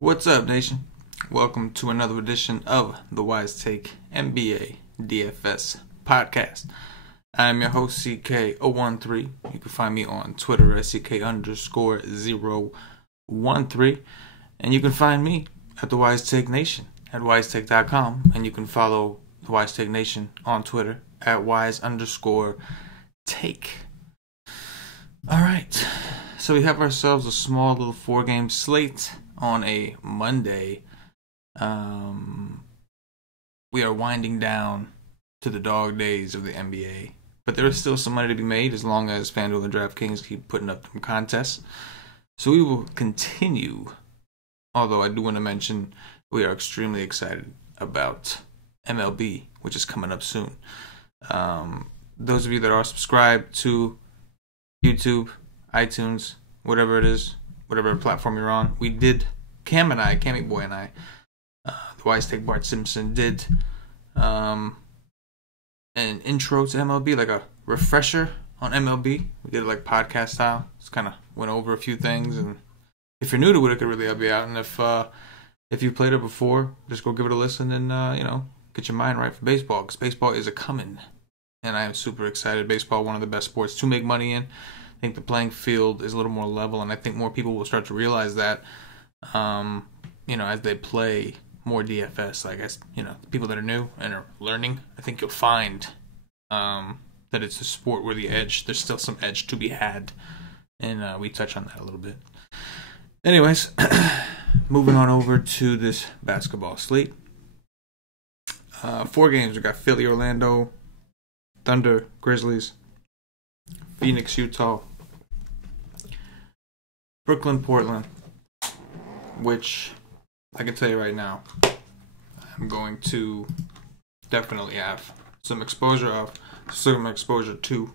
What's up, nation? Welcome to another edition of the Wise Take NBA DFS podcast. I'm your host, CK013. You can find me on Twitter at CK_013. And you can find me at the Wise Take Nation at wisetake.com. And you can follow the Wise Take Nation on Twitter at wise_take. All right. So we have ourselves a small little 4-game slate on a Monday. We are winding down to the dog days of the NBA, but there is still some money to be made as long as FanDuel and DraftKings keep putting up some contests. So we will continue, although I do want to mention we are extremely excited about MLB, which is coming up soon. Those of you that are subscribed to YouTube, iTunes, whatever it is, whatever platform you're on, we did, Cammy Boy and I, the Wise Take Bart Simpson did an intro to MLB, like a refresher on MLB. We did it like podcast style. Just kind of went over a few things, and if you're new to it, it could really help you out. And if you played it before, just go give it a listen and get your mind right for baseball, because baseball is a coming, and I am super excited. Baseball, one of the best sports to make money in. I think the playing field is a little more level, and I think more people will start to realize that, as they play more DFS. Like, as people that are new and are learning, I think you'll find that it's a sport where there's still some edge to be had, and we touch on that a little bit. Anyways, moving on over to this basketball slate. 4 games. We got Philly, Orlando, Thunder, Grizzlies, Phoenix, Utah, Brooklyn, Portland, which I can tell you right now, I'm going to definitely have some exposure to,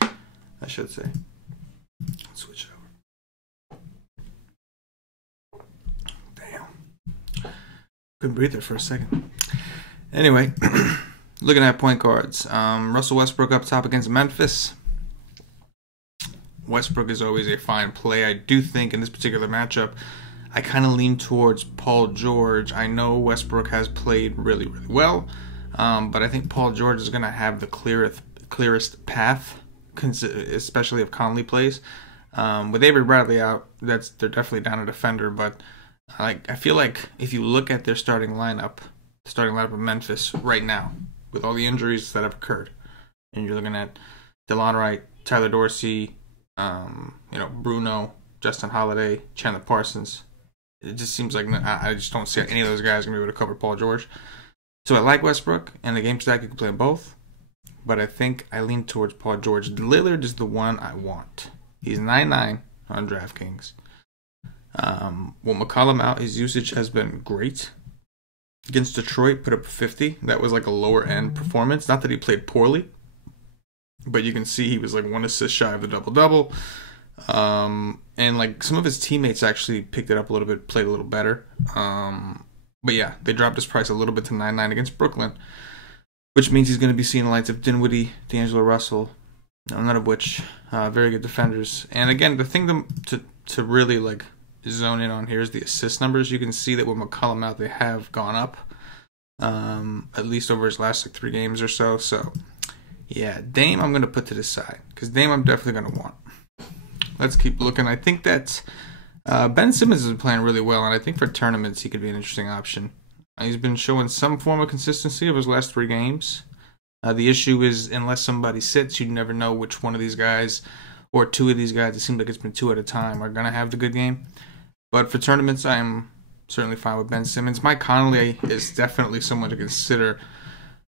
I should say. Let's switch over. Damn. Couldn't breathe there for a second. Anyway, looking at point guards. Russell Westbrook up top against Memphis. Westbrook is always a fine play. I do think in this particular matchup, I kind of lean towards Paul George. I know Westbrook has played really, really well, but I think Paul George is going to have the clearest path, especially if Conley plays. With Avery Bradley out, they're definitely down a defender, but I feel like if you look at their starting lineup of Memphis right now, with all the injuries that have occurred, and you're looking at DeLon Wright, Tyler Dorsey, Bruno, Justin Holiday, Chandler Parsons. It just seems like I just don't see any of those guys going to be able to cover Paul George. So I like Westbrook, and the game stack, you can play them both. But I think I lean towards Paul George. Lillard is the one I want. He's 9.9 on DraftKings. When McCollum out, his usage has been great. Against Detroit, put up 50. That was like a lower-end performance. Not that he played poorly, but you can see he was like 1 assist shy of the double-double. And like some of his teammates actually picked it up a little bit, played a little better. But yeah, they dropped his price a little bit to 9.9 against Brooklyn, which means he's going to be seeing the lights of Dinwiddie, D'Angelo Russell, none of which very good defenders. And again, the thing to really like zone in on here is the assist numbers. You can see that with McCollum out, they have gone up, at least over his last 3 games or so. So yeah, Dame I'm going to put to the side, because Dame I'm definitely going to want. Let's keep looking. I think that Ben Simmons has been playing really well, and I think for tournaments he could be an interesting option. He's been showing some form of consistency over his last 3 games. The issue is, unless somebody sits, you never know which one of these guys, or 2 of these guys, it seems like it's been 2 at a time, are going to have the good game. But for tournaments, I'm certainly fine with Ben Simmons. Mike Conley is definitely someone to consider.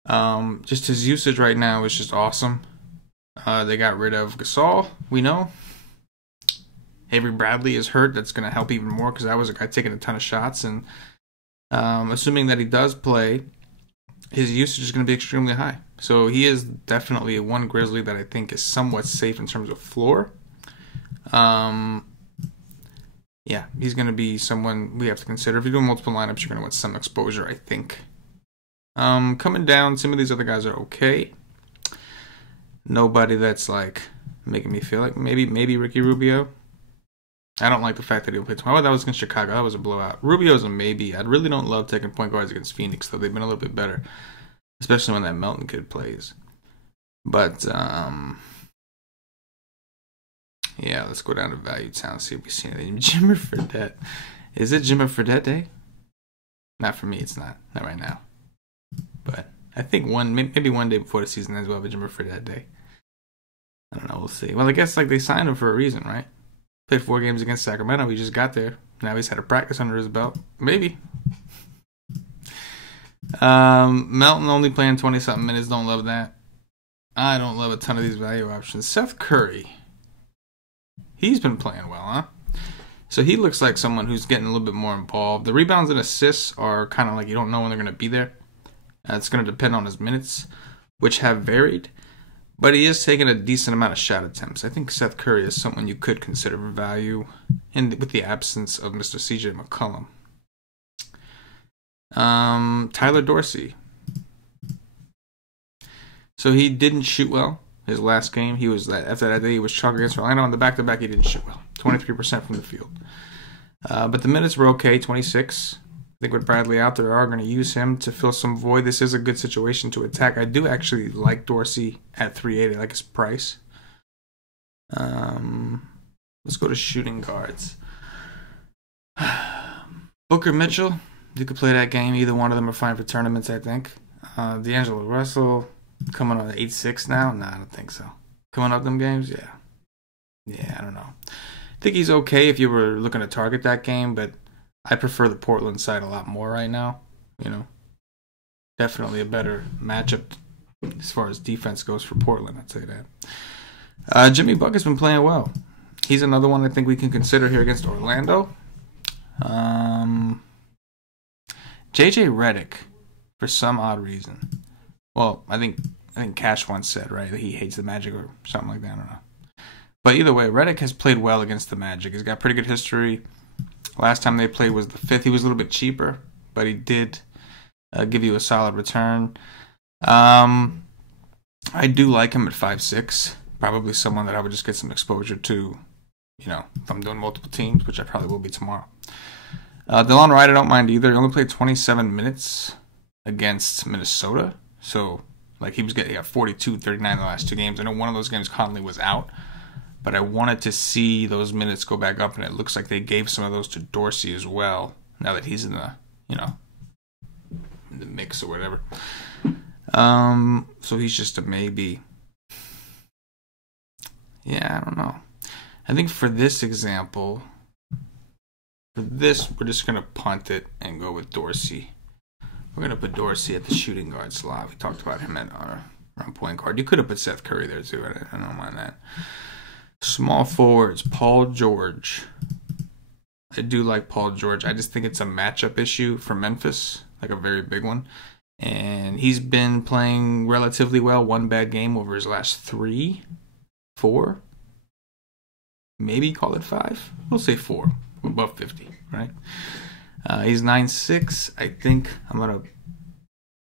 Just his usage right now is just awesome. They got rid of Gasol, we know. Avery Bradley is hurt. That's going to help even more, because that was a guy taking a ton of shots. And assuming that he does play, his usage is going to be extremely high. So he is definitely one Grizzly that I think is somewhat safe in terms of floor. Yeah, he's going to be someone we have to consider. If you're doing multiple lineups, you're going to want some exposure, I think. Coming down, some of these other guys are okay. Nobody that's like making me feel like maybe Ricky Rubio. I don't like the fact that he played 20. Oh, that was against Chicago. That was a blowout. Rubio's a maybe. I really don't love taking point guards against Phoenix, though. They've been a little bit better, especially when that Melton kid plays. But, yeah, let's go down to Value Town, see if we see anything. Jimmer Fredette. Is it Jimmer Fredette day? Not for me, it's not. Not right now. But I think maybe one day before the season ends, we'll have a Jimmer Fredette day. I don't know, we'll see. Well, I guess they signed him for a reason, right? Played 4 games against Sacramento. He just got there. Now he's had a practice under his belt. Maybe. Melton only playing 20-something minutes. Don't love that. I don't love a ton of these value options. Seth Curry. He's been playing well, huh? So he looks like someone who's getting a little bit more involved. The rebounds and assists are kind of like you don't know when they're going to be there. It's going to depend on his minutes, which have varied. But he is taking a decent amount of shot attempts. I think Seth Curry is someone you could consider for value with the absence of Mr. CJ McCollum. Tyler Dorsey. So he didn't shoot well his last game. He was after that day he was chalk against Orlando. On the back-to-back he didn't shoot well. 23% from the field. But the minutes were okay, 26. I think with Bradley out there, are going to use him to fill some void. This is a good situation to attack. I do actually like Dorsey at 380. I like his price. Let's go to shooting guards. Booker Mitchell. You could play that game. Either one of them are fine for tournaments, I think. D'Angelo Russell coming on 8-6 now? No, I don't think so. Coming up them games? Yeah. Yeah, I don't know. I think he's okay if you were looking to target that game, but I prefer the Portland side a lot more right now. You know, definitely a better matchup as far as defense goes for Portland, I'd say that. Jimmy Bucket's been playing well. He's another one I think we can consider here against Orlando. JJ Redick, for some odd reason. Well, I think Cash once said, right, that he hates the Magic or something like that. I don't know. But either way, Redick has played well against the Magic. He's got pretty good history. Last time they played was the 5th. He was a little bit cheaper, but he did give you a solid return. I do like him at 5'6". Probably someone that I would just get some exposure to, you know, if I'm doing multiple teams, which I probably will be tomorrow. Delon Wright, I don't mind either. He only played 27 minutes against Minnesota. So, like, he got 42, 39 in the last 2 games. I know one of those games Conley was out. But I wanted to see those minutes go back up, and it looks like they gave some of those to Dorsey as well, now that he's in the, you know, in the mix or whatever. So he's just a maybe. Yeah, I don't know. I think for this example, we're just going to punt it and go with Dorsey. We're going to put Dorsey at the shooting guard slot. We talked about him at our point guard. You could have put Seth Curry there, too. I don't mind that. Small forwards, Paul George. I do like Paul George. I just think it's a matchup issue for Memphis, like a very big one. And he's been playing relatively well. 1 bad game over his last 3, 4. Maybe call it 5. We'll say 4. Above 50, right? He's 9'6". I think I'm going to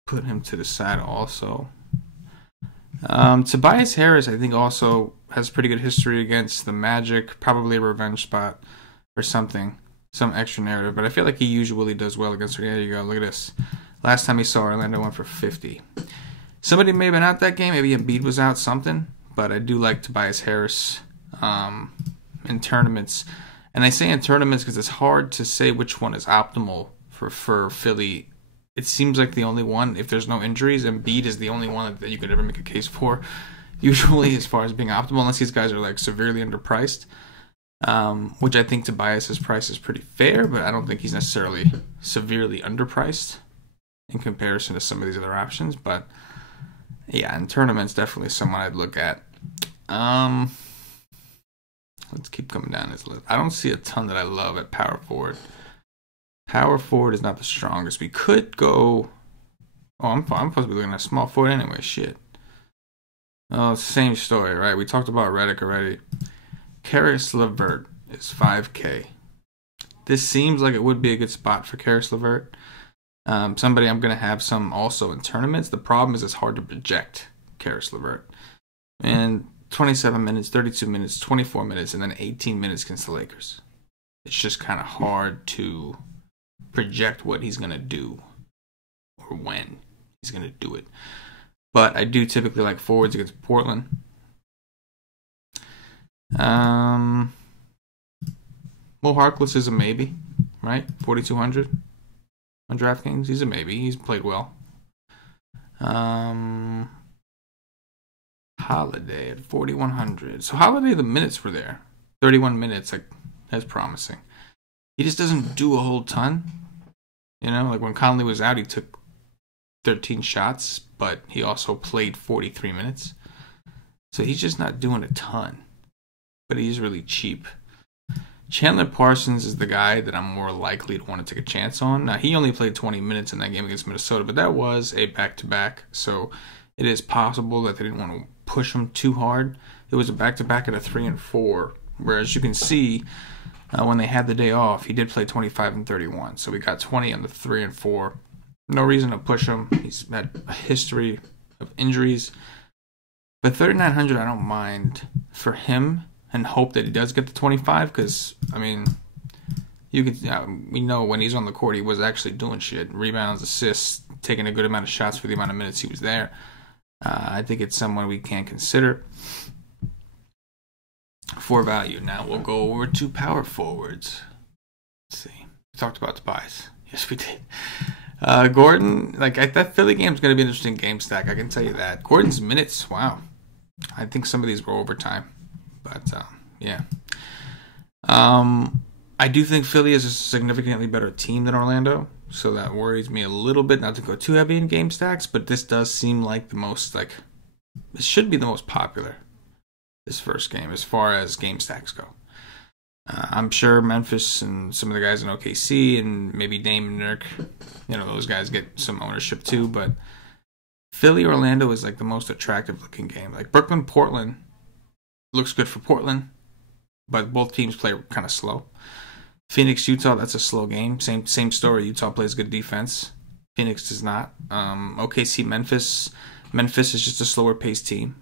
put him to the side also. Tobias Harris, I think, also has pretty good history against the Magic. Probably a revenge spot or something. Some extra narrative. But I feel like he usually does well against her. There you go. Look at this. Last time he saw Orlando went for 50. Somebody may have been out that game. Maybe Embiid was out, something. But I do like Tobias Harris in tournaments. And I say in tournaments because it's hard to say which one is optimal for Philly. It seems like the only one, if there's no injuries, Embiid is the only one that you could ever make a case for, usually, as far as being optimal, unless these guys are like severely underpriced, which I think Tobias's price is pretty fair, but I don't think he's necessarily severely underpriced in comparison to some of these other options. But yeah, in tournaments, definitely someone I'd look at. Let's keep coming down this list. I don't see a ton that I love at power forward. Power forward is not the strongest. We could go... Oh, I'm supposed to be looking at small forward anyway. Shit. Oh, same story, right? We talked about Redick already. Karis LeVert is 5K. This seems like it would be a good spot for Karis LeVert. Somebody I'm going to have some also in tournaments. The problem is it's hard to project Karis LeVert. And 27 minutes, 32 minutes, 24 minutes, and then 18 minutes against the Lakers. It's just kind of hard to project what he's going to do or when he's going to do it. But I do typically like forwards against Portland. Well, Harkless is a maybe, right? 4,200 on DraftKings. He's a maybe. He's played well. Holiday at 4,100. So Holiday, the minutes were there. 31 minutes, like, that's promising. He just doesn't do a whole ton. You know, like when Conley was out, he took 13 shots, but he also played 43 minutes. So he's just not doing a ton. But he's really cheap. Chandler Parsons is the guy that I'm more likely to want to take a chance on. Now, he only played 20 minutes in that game against Minnesota, but that was a back-to-back. So it is possible that they didn't want to push him too hard. It was a back-to-back at a 3 and 4. Whereas you can see when they had the day off, he did play 25 and 31. So we got 20 on the 3 and 4. No reason to push him. He's had a history of injuries. But 3,900, I don't mind for him, and hope that he does get the 25, because, I mean, you could we know when he's on the court, he was actually doing shit. Rebounds, assists, taking a good amount of shots for the amount of minutes he was there. I think it's someone we can consider for value. Now we'll go over to power forwards. Let's see. We talked about Tobias. Yes, we did. Gordon, like, that Philly game is going to be an interesting game stack. I can tell you that. Gordon's minutes, wow. I think some of these were overtime. But, yeah. I do think Philly is a significantly better team than Orlando, so that worries me a little bit, not to go too heavy in game stacks, but this does seem like the most, like, this should be the most popular, this first game, as far as game stacks go. I'm sure Memphis and some of the guys in OKC and maybe Dame and Nurk, you know, those guys get some ownership too, but Philly Orlando is like the most attractive looking game. Like Brooklyn Portland looks good for Portland, but both teams play kind of slow. Phoenix Utah, that's a slow game. Same story. Utah plays good defense. Phoenix does not. OKC Memphis is just a slower paced team.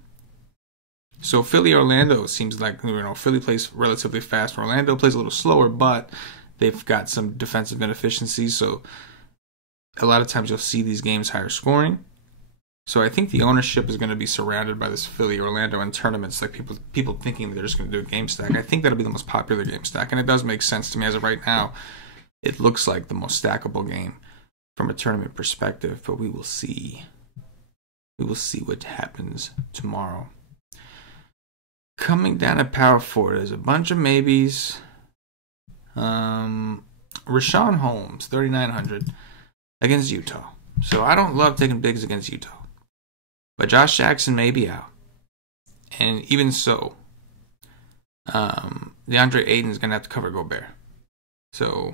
So Philly Orlando seems like, you know, Philly plays relatively fast. Orlando plays a little slower, but they've got some defensive inefficiencies. So a lot of times you'll see these games higher scoring. So I think the ownership is going to be surrounded by this Philly Orlando in tournaments, like people thinking they're just going to do a game stack. I think that'll be the most popular game stack, and it does make sense to me as of right now. It looks like the most stackable game from a tournament perspective, but we will see. We will see what happens tomorrow. Coming down at power forward, there's a bunch of maybes. Rashawn Holmes, 3,900 against Utah. So I don't love taking bigs against Utah. But Josh Jackson may be out. And even so, DeAndre Ayton's going to have to cover Gobert. So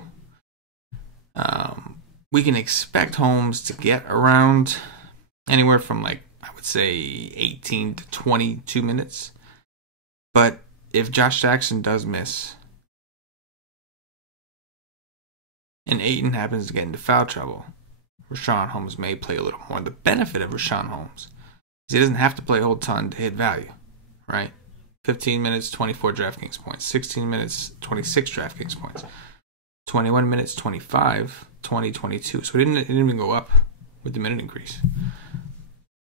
we can expect Holmes to get around anywhere from, like, I would say 18 to 22 minutes. But if Josh Jackson does miss and Ayton happens to get into foul trouble, Rashawn Holmes may play a little more. The benefit of Rashawn Holmes is he doesn't have to play a whole ton to hit value, right? 15 minutes, 24 DraftKings points. 16 minutes, 26 DraftKings points. 21 minutes, 25, 20, 22. So it didn't even go up with the minute increase.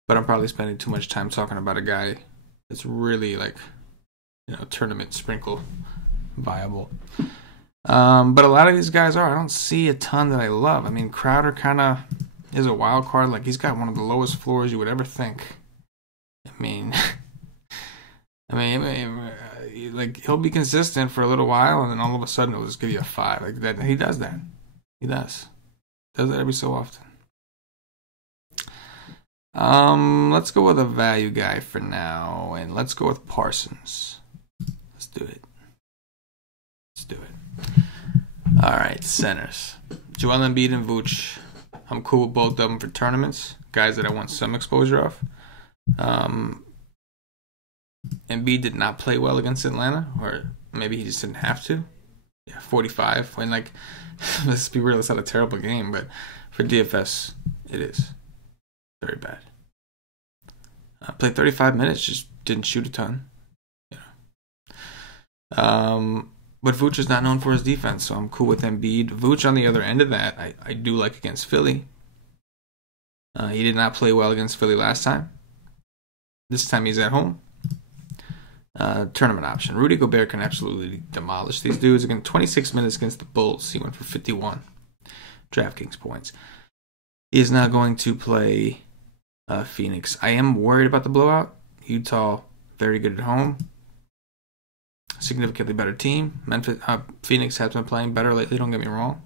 But I'm probably spending too much time talking about a guy that's really, like, you know, tournament sprinkle viable. But a lot of these guys are. I don't see a ton that I love. I mean, Crowder kind of is a wild card. Like, he's got one of the lowest floors you would ever think. I mean, like, he'll be consistent for a little while, and then all of a sudden he'll just give you a 5. Like that, he does that. He does that every so often. Let's go with a value guy for now, and let's go with Parsons. Let's do it. All right, centers. Joel Embiid and Vooch. I'm cool with both of them for tournaments. Guys that I want some exposure of. Embiid did not play well against Atlanta, or maybe he just didn't have to. Yeah, 45. When, like, let's be real, it's not a terrible game, but for DFS, it is very bad. Played 35 minutes, just didn't shoot a ton. You know. But Vooch is not known for his defense, so I'm cool with Embiid. Vooch on the other end of that, I do like against Philly. He did not play well against Philly last time. This time he's at home. Tournament option. Rudy Gobert can absolutely demolish these dudes. Again, 26 minutes against the Bulls. He went for 51 DraftKings points. He is now going to play Phoenix. I am worried about the blowout. Utah, very good at home. Significantly better team. Phoenix has been playing better lately, don't get me wrong.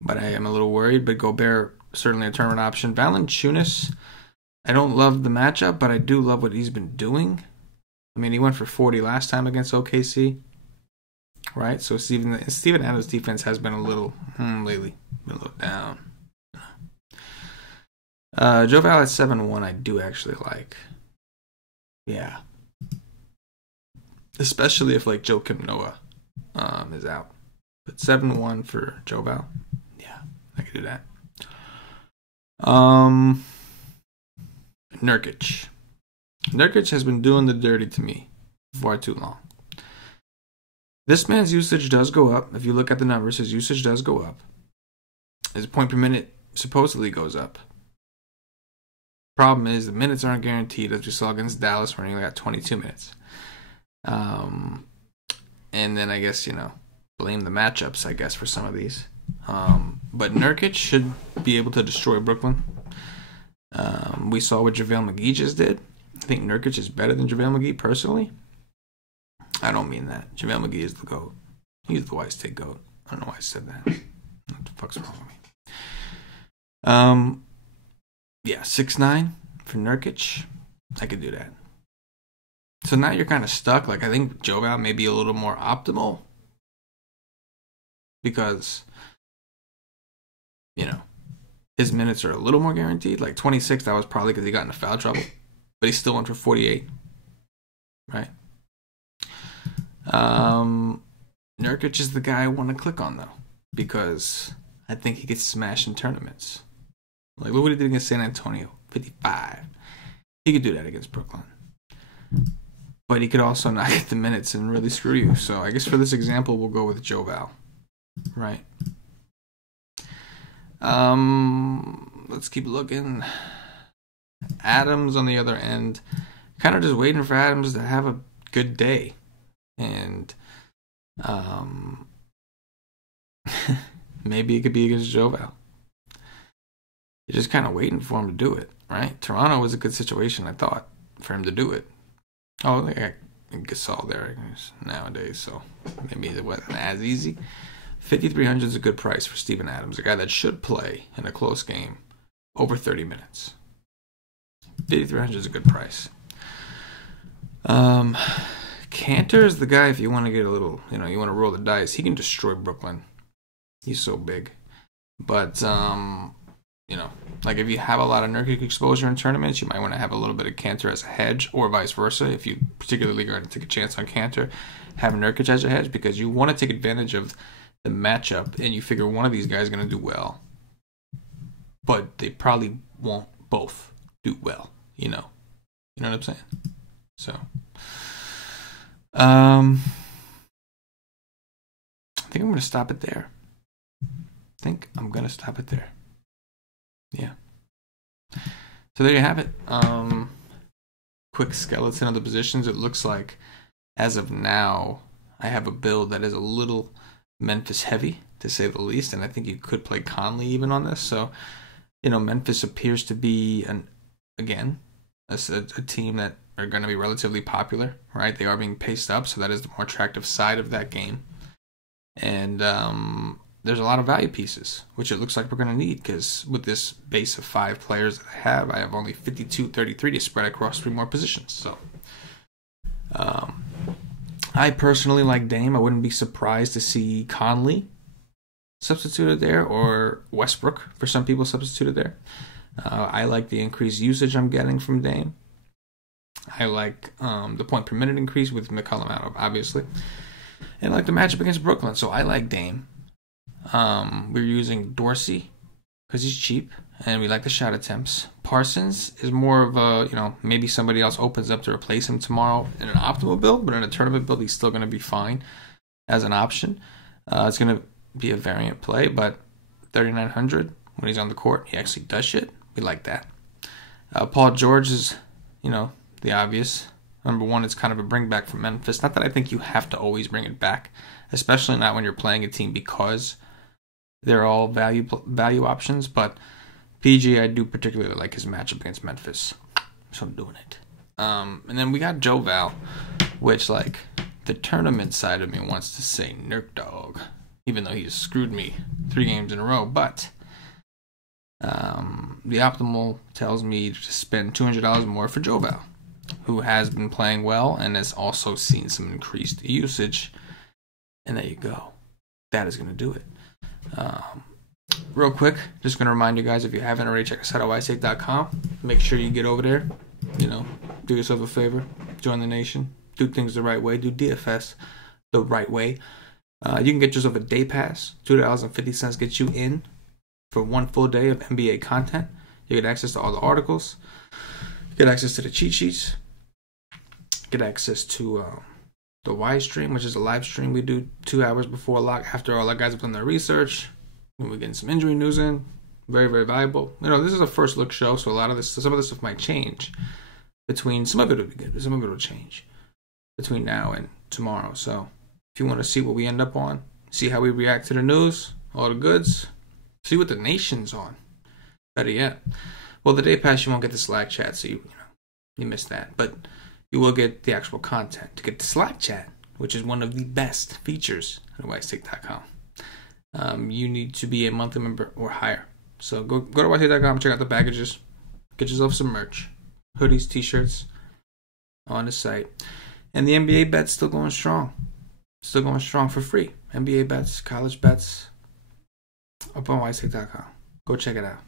But I am a little worried. But Gobert, certainly a tournament option. Valanciunas, I don't love the matchup, but I do love what he's been doing. I mean, he went for 40 last time against OKC, right? So Steven Adams' defense has been a little lately, been a little down. Joe Val at 7-1, I do actually like. Yeah, especially if like Joakim Noah is out. But 7-1 for Joe Val, yeah, I can do that. Nurkic has been doing the dirty to me for far too long. This man's usage does go up. If you look at the numbers, his usage does go up. His point per minute supposedly goes up. Problem is, the minutes aren't guaranteed, as we saw against Dallas, where he only got 22 minutes. And then I guess, blame the matchups, I guess, for some of these. But Nurkic should be able to destroy Brooklyn. We saw what JaVale McGee just did. I think Nurkic is better than JaVale McGee, personally. I don't mean that. JaVale McGee is the GOAT. He's the White State GOAT. I don't know why I said that. What the fuck's wrong with me? Yeah, 6'9" for Nurkic. I could do that. So now you're kind of stuck. Like, I think Joe Val may be a little more optimal. Because, his minutes are a little more guaranteed. Like 26, that was probably because he got into foul trouble. But he still went for 48. Right? Nurkic is the guy I want to click on, though. Because I think he gets smashed in tournaments. Like, look what he did against San Antonio. 55. He could do that against Brooklyn. But he could also not get the minutes and really screw you. So I guess for this example, we'll go with Joe Val. Right? Let's keep looking. Adams on the other end. Kind of just waiting for Adams to have a good day. And maybe it could be against Joe Val. You're just kind of waiting for him to do it, right? Toronto was a good situation, I thought, for him to do it. Oh, I got Gasol there nowadays, so maybe it wasn't as easy. 5,300 is a good price for Steven Adams, a guy that should play in a close game over 30 minutes. 5,300 is a good price. Cantor is the guy if you want to get a little, you want to roll the dice. He can destroy Brooklyn. He's so big. But, like if you have a lot of Nurkic exposure in tournaments, you might want to have a little bit of Cantor as a hedge, or vice versa. If you particularly are going to take a chance on Cantor, have Nurkic as a hedge, because you want to take advantage of the matchup, and you figure one of these guys is going to do well. But they probably won't both do well, You know what I'm saying? So, I think I'm going to stop it there. Yeah. So there you have it. Quick skeleton of the positions. It looks like, as of now, I have a build that is a little Memphis heavy, to say the least, and I think you could play Conley even on this. So, Memphis appears to be a team that are going to be relatively popular, right? They are being paced up, so that is the more attractive side of that game. And there's a lot of value pieces, which it looks like we're going to need, because with this base of 5 players that I have only 52-33 to spread across 3 more positions. So I personally like Dame. I wouldn't be surprised to see Conley substituted there, or Westbrook for some people substituted there. I like the increased usage I'm getting from Dame. I like the point per minute increase with McCollum out, obviously. And I like the matchup against Brooklyn, so I like Dame. We're using Dorsey because he's cheap, and we like the shot attempts. Parsons is more of a, maybe somebody else opens up to replace him tomorrow in an optimal build, but in a tournament build, he's still going to be fine. as an option. It's going to be a variant play, but 3,900 when he's on the court, he actually does shit. We like that. Paul George is, the obvious. Number one, it's kind of a bring back from Memphis. Not that I think you have to always bring it back, especially not when you're playing a team because they're all value options. But PG, I do particularly like his matchup against Memphis, so I'm doing it. And then we got Joe Val, which the tournament side of me wants to say Nurk Dog, even though he's screwed me 3 games in a row. But the optimal tells me to spend $200 more for Joe Val, who has been playing well and has also seen some increased usage. And there you go. That is going to do it. Real quick, just going to remind you guys, if you haven't already, check us out at wisestate.com. Make sure you get over there. Do yourself a favor. Join the nation. Do things the right way. Do DFS the right way. You can get yourself a day pass. $2.50 gets you in for 1 full day of NBA content. You get access to all the articles. Get access to the cheat sheets. Get access to the Y stream, which is a live stream we do 2 hours before lock, after all our guys have done their research. And we're getting some injury news in. Very, very valuable. This is a first look show, so some of this stuff might change. Some of it will be good, but some of it will change between now and tomorrow. So if you want to see what we end up on, see how we react to the news, all the goods, see what the nation's on. Better yet. Well, the day pass, you won't get the Slack chat, so you missed that. But you will get the actual content. To get the Slack chat, which is one of the best features at wisestate.com, you need to be a monthly member or higher. So go to wisestate.com, check out the packages, get yourself some merch, hoodies, t-shirts on the site. And the NBA bet's still going strong. Still going strong for free. NBA bets, college bets, up on wisestate.com. Go check it out.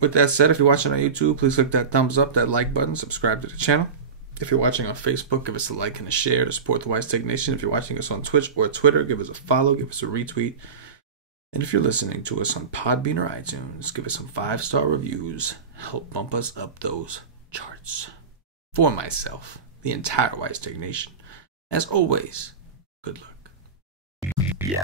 With that said, if you're watching on YouTube, please click that thumbs up, that like button, subscribe to the channel. If you're watching on Facebook, give us a like and a share to support the Wise Take Nation. If you're watching us on Twitch or Twitter, give us a follow, give us a retweet. And if you're listening to us on Podbean or iTunes, give us some 5-star reviews. Help bump us up those charts. For myself, the entire Wise Take Nation, as always, good luck. Yeah.